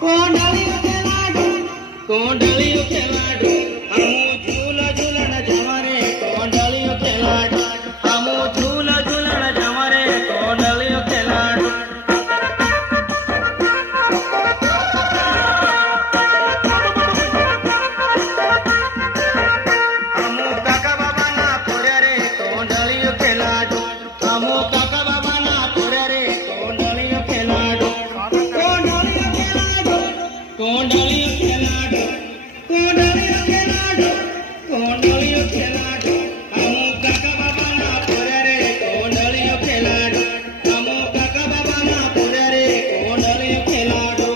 कोंडलियो खेलाडू कोंडलियो खेलाडू हमू झूला झूलन जमरे कोंडलियो खेलाडू हमू झूला झूलन जमरे कोंडलियो खेलाडू हमू काका बाबा ना पोरे रे कोंडलियो खेलाडू हमू काका बाबा ना पोरे रे कोंडलियो खेलाडू कोंडलियो खेलाडू कोंडलियो खेलाडू कोंडलियो खेलाडू कोंडलियो खेलाडू हमू काका बाबा ना पोरे रे कोंडलियो खेलाडू हमू काका बाबा ना पोरे रे कोंडलियो खेलाडू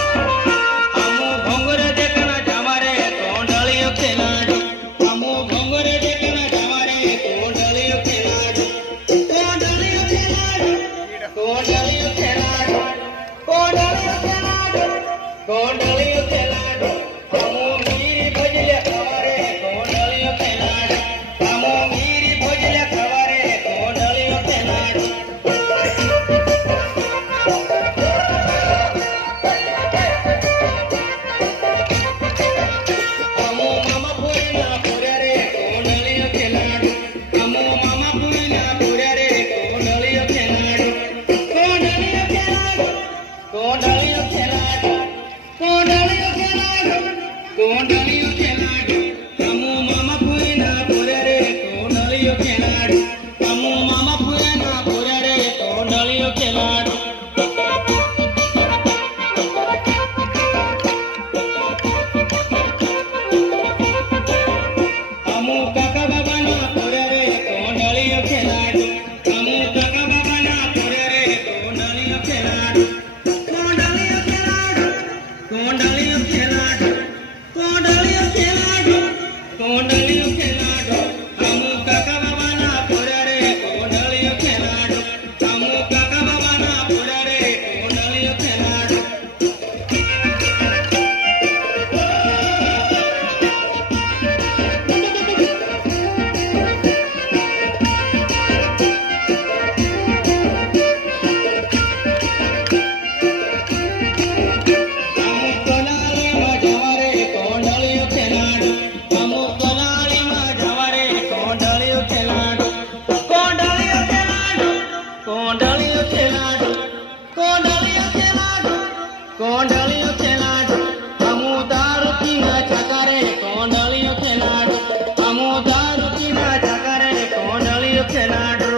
हमू भोंगरे देखना जमारे कोंडलियो खेलाडू हमू भोंगरे देखना जमारे कोंडलियो खेलाडू कोंडलियो खेलाडू कोंडलियो खेलाडू कोंडलियो खेलाडू कोंडलियो खेलाडू हमू मीरी भजले खवारे कोंडलियो खेलाडू हमू मीरी भजले खवारे कोंडलियो खेलाडू हमू मामा पुरीना पुरे रे कोंडलियो खेलाडू हमू मामा पुरीना पुरे रे कोंडलियो खेलाडू कोंडलियो खेलाडू कोंडलियो खेलाडू कोंडलियो खेलाडू कोंडलियो खेलाडू हमू मामा पुरीना पुरे रे कोंडलियो खेलाडू हमू मामा पुरीना पुरे रे कोंडलियो खेलाडू हमू काका बाबा ना पोरे रे कोंडलियो खेलाडू हमू काका बाबा ना पोरे रे कोंडलियो खेलाडू कोंडलियो खेलाडू कोंडलियो खेलाडू कोंडलियो खेलाडू कोंडलियो खेलाडू हमू काका बाबा ना पोरे रे कोंडलियो खेलाडू हमू काका बाबा ना पोरे रे कोंडलियो खेलाडू हमू कोनाले मा जवारे कोंडलियो खेलाडू हमू कोनाले मा जवारे कोंडलियो खेलाडू कोंडलियो खेलाडू कोंडलियो खेलाडू कोंडलियो खेलाडू कोंडलियो खेलाडू हमू दारू पीना चकारे कोंडलियो खेलाडू हमू दारू पीना चकारे कोंडलियो खेलाडू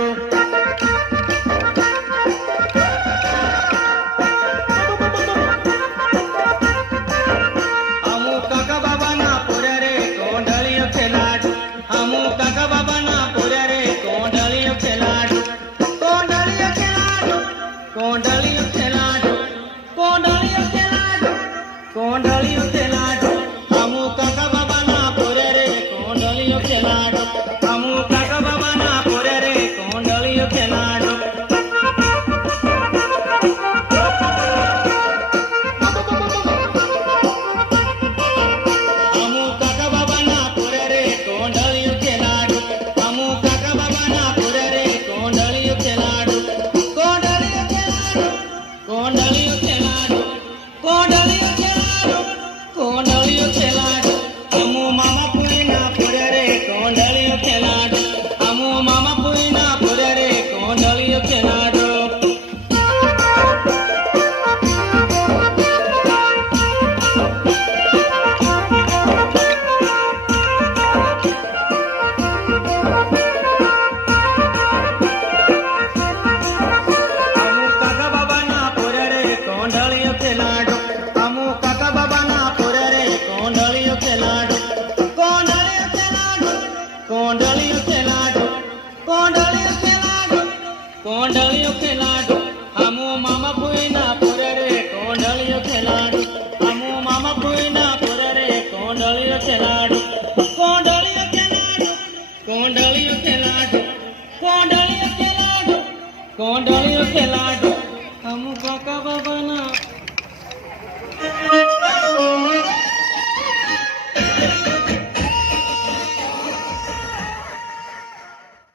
हमू काका बाबा ना पोरे रे कोंडलियो खेलाडू हमू काका बाबा ना पोरे रे कोंडलियो खेलाडू कोंडलियो खेलाडू कोंडलियो खेलाडू कोंडलियो खेलाडू कोंडलियो खेलाडू हमू काका बाबा ना पोरे रे कोंडलियो खेलाडू हमू काका बाबा ना पोरे रे कोंडलियो खेलाडू हमू काका बाबा ना पोरे रे कोंडलियो खेलाडू हमू काका बाबा ना पोरे रे कोंडलियो खेलाडू कोंडलियो खेलाडू कोंडलियो खेलाडू कोंडलियो खेलाडू कोंडलियो खेलाडू हमू मामा पुरीना पोरे रे कोंडलियो खेलाडू हमू मामा पुरीना पोरे रे कोंडलियो खेलाडू हमू काका बाबा ना पोरे रे कोंडलियो खेलाडू हमू काका बाबा ना पोरे रे कोंडलियो खेलाडू कोंडलियो खेलाडू कोंडलियो खेलाडू कोंडलियो खेलाडू कोंडलियो खेलाडू हमू मामा पुरीना पोरे रे कोंडलियो खेलाडू हमू मामा पुरीना पोरे रे कोंडलियो खेलाडू कोंडलियो खेलाडू कोंडलियो खेलाडू कोंडलियो खेलाडू कोंडलियो खेलाडू